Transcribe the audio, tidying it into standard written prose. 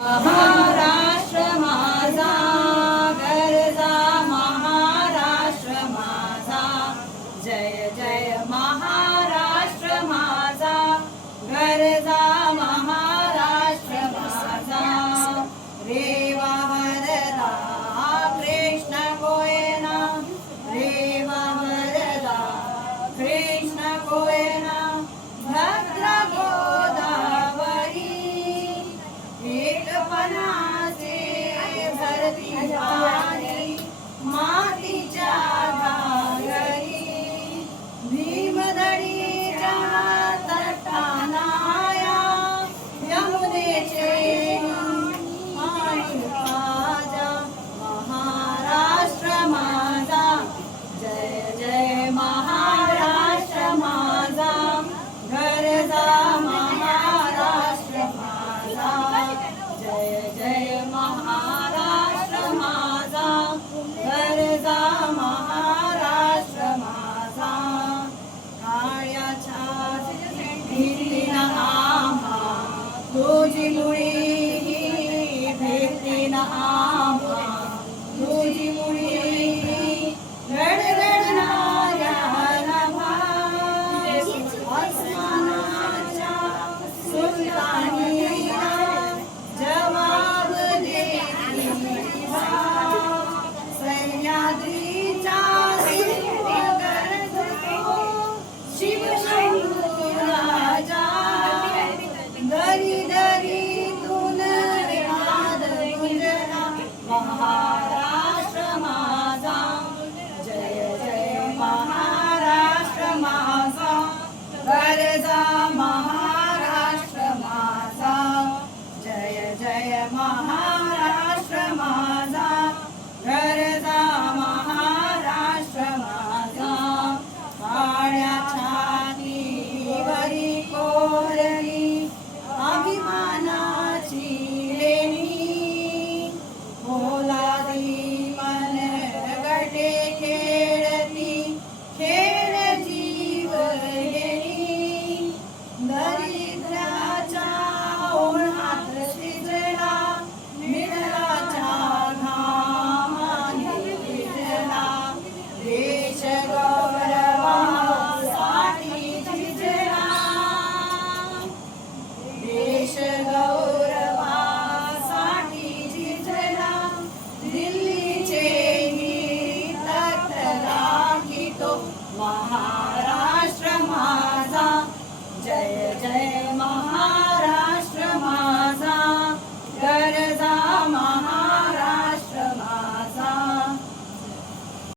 महाराष्ट्र माझा गरजा महाराष्ट्र माझा जय जय महाराष्ट्र माझा गरजा महाराष्ट्र माझा रेवा वरदा कृष्ण गोयना रेवा वरदा कृष्ण गोयना भद्र गोदावरी एकपणाचे भरती पाणी मातीच्या घागरी भीमदडीच्या तटानाया यमुनेचे पाणी माझा महाराष्ट्र माझा जय जय महाराष्ट्र माझा गरजा महाराष्ट्र माझा जय जय महाराष्ट्र माझा गरजा महाराष्ट्र माझा काळ्याच्या भीतीन आम्हा तुझी मुळी भीतीन आम्हा तुझी मुळी रडरडणाऱ्या नभा आसमानाच्या सुलतानीला जवाब देतीला सह्याद्रीच्या शिवशंभू राजा दरी दरीतून नाद गुंजला महाराष्ट्र माझा जय जय महाराष्ट्र माझा गरजा महाराष्ट्र माझा जय जय महाराष्ट्र माझा गरजा महाराष्ट्र माझा काळ्या छातीवरी कोरली अभिमानाची लेणी पोलादी मन गटे खेळती खेळ जीव गेली दरिद्राच्या ओढात शिजला मिळाच्या घामाने भिजला देश गौरवासाठी झिजला देश गौरवासाठी झिजला दिल्लीचेही तख्तला की तो महाराष्ट्र माझा जय जय महाराष्ट्र माझा गरजा महाराष्ट्र